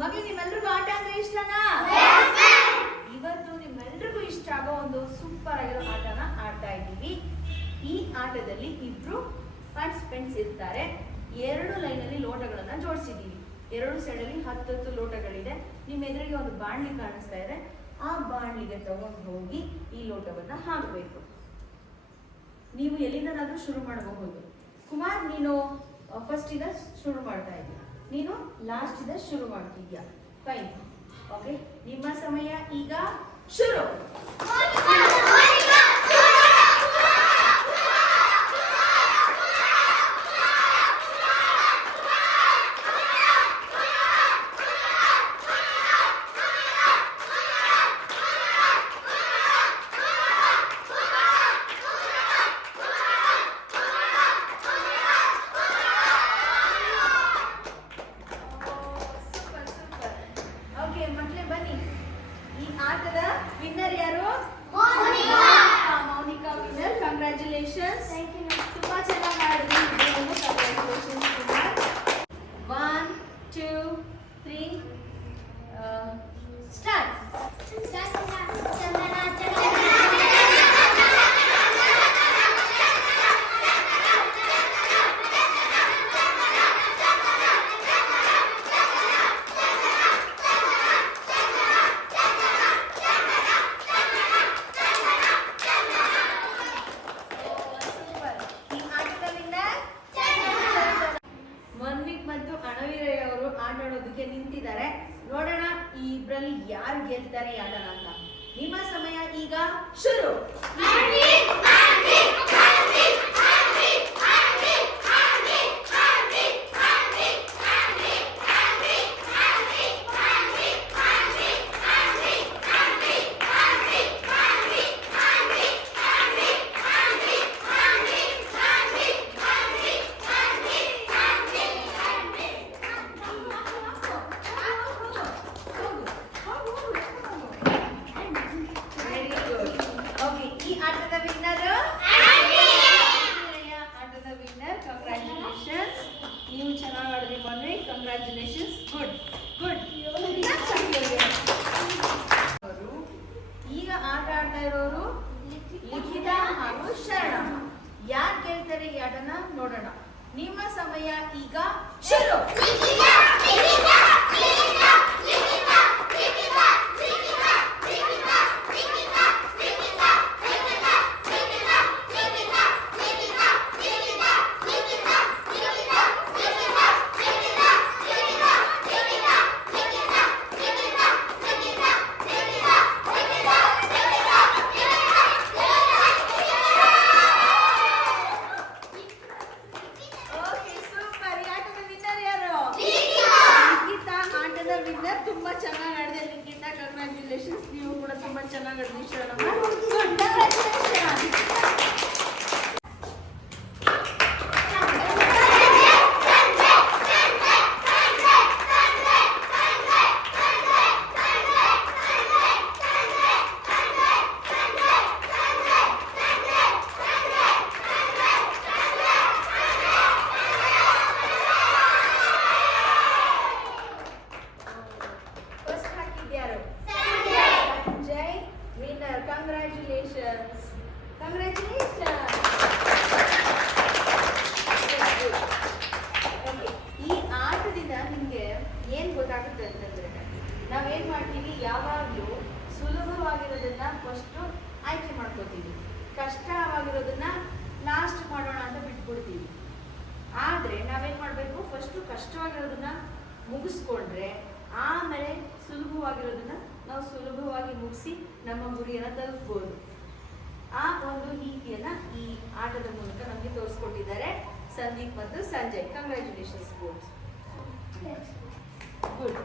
ಮಗು ನಿಮ್ಮೆಲ್ರಿಗೂ ಆಟ ಅಂದ್ರೆ ಇಷ್ಟನಾ? ಇವತ್ತು ನಿಮ್ಮೆಲ್ರಿಗೂ ಇಷ್ಟ ಆಗೋ ಒಂದು ಸೂಪರ್ ಆಗಿರೋ ಆಟನ ಆಡ್ತಾ ಇದ್ದೀವಿ. ಈ ಆಟದಲ್ಲಿ ಇಬ್ರು ಪಾರ್ಟಿಸಿಪೆಂಟ್ಸ್ ಇರ್ತಾರೆ. ಎರಡು ಲೈನಲ್ಲಿ ಲೋಟಗಳನ್ನ ಜೋಡಿಸಿದ್ದೀವಿ. ಎರಡು ಸೈಡಲ್ಲಿ ಹತ್ತತ್ತು ಲೋಟಗಳಿದೆ. ನಿಮ್ಮ ಎದುರಿಗೆ ಒಂದು ಬಾಣ್ಲಿ ಕಾಣಿಸ್ತಾ ಇದೆ. ಆ ಬಾಣ್ಲಿಗೆ ತಗೊಂಡು ಹೋಗಿ ಈ ಲೋಟವನ್ನ ಹಾಕಬೇಕು. ನೀವು ಎಲ್ಲಿಂದನಾದ್ರೂ ಶುರು ಮಾಡಬಹುದು. ಕುಮಾರ್ ನೀನು ಫಸ್ಟ್ ಇಂದ ಶುರು ಮಾಡ್ತಾ ನೀನು ಲಾಸ್ಟ್ ಶುರು ಮಾಡ್ತಿದ್ಯಾ? ಫೈನ್ ಓಕೆ ನಿಮ್ಮ ಸಮಯ ಈಗ ಶುರು. ಆಟ ನಿಂತಿದ್ದಾರೆ. ನೋಡೋಣ ಈ ಇಬ್ರಲ್ಲಿ ಯಾರು ಗೆಲ್ತಾರೆ ಯಾರ ಅಂತ. ನಿಮ್ಮ ಸಮಯ ಈಗ ಶುರು ವೆರಿ ಗುಡ್ ಓಕೆ ಈ ಆಟದ ವಿನ್ನರ್ ಆಟದ ವಿನ್ನರ್ ಕಂಗ್ರ್ಯಾಚುಲೇಷನ್ಸ್ ನೀವು ಚೆನ್ನಾಗಿ ಆಡಿದ್ರಿ ಬನ್ನಿ ಕಂಗ್ರ್ಯಾಚುಲೇಷನ್ಸ್ ಗುಡ್ ಗುಡ್ ಈಗ ಆಟ ಆಡ್ತಾ ಇರೋರು ಲಿಖಿತ ಹಾಗೂ ಶರಣ ಯಾರು ಗೆಲ್ತಾರೆ ಈ ಆಟನ ನೋಡೋಣ ನಿಮ್ಮ ಸಮಯ ಈಗ ಶುರು ಓಕೆ ತುಂಬಾ ಚೆನ್ನಾಗಿ ಆಡಿದೆ ಲಿಖಿತ ಕಂಗ್ರ್ಯಾಚುಲೇಷನ್ಸ್ ನೀವು ಕೂಡ ತುಂಬಾ ಚೆನ್ನಾಗಿ ಆಡಿದ್ರಿ ಶರಣಮ್ಮ ಗುಡ್ ಕಂಗ್ರ್ಯಾಚುಲೇಷನ್ ಫಸ್ಟ್ ಹಾಕಿದ್ಯಾರು ಸಂಜಯ್ ವಿನ್ನರ್ ಕಂಗ್ರ್ಯಾಚುಲೇಷನ್ಸ್ ಕಂಗ್ರ್ಯಾಚುಲೇಷನ್ ಈ ಆಟದಿಂದ ನಿಮಗೆ ಗೊತ್ತಾಗುತ್ತೆ ಅಂತಂದ್ರೆ ನಾವೇನ್ ಮಾಡ್ತೀವಿ? ಯಾವಾಗಲೂ ಸುಲಭವಾಗಿರೋದನ್ನ ಫಸ್ಟ್ ಆಯ್ಕೆ ಮಾಡ್ಕೋತೀವಿ ಕಷ್ಟವಾಗಿರೋದನ್ನ ಲಾಸ್ಟ್ ಮಾಡೋಣ ಅಂತ ಬಿಟ್ಬಿಡ್ತೀವಿ. ಆದ್ರೆ ನಾವೇನ್ ಮಾಡಬೇಕು? ಫಸ್ಟ್ ಕಷ್ಟವಾಗಿರೋದನ್ನ ಮುಗಿಸ್ಕೊಂಡ್ರೆ ಆಮೇಲೆ ಸುಲಭವಾಗಿರೋದನ್ನ ನಾವು ಸುಲಭವಾಗಿ ಮುಗಿಸಿ ನಮ್ಮ ಗುರಿಯನ್ನ ತಲುಪ್ಬೋದು. ಆ ಒಂದು ನೀತಿಯನ್ನ ಈ ಆಟದ ಮೂಲಕ ನಮಗೆ ತೋರಿಸ್ಕೊಟ್ಟಿದ್ದಾರೆ ಸಂದೀಪ್ ಮತ್ತು ಸಂಜಯ್. Congratulations Good.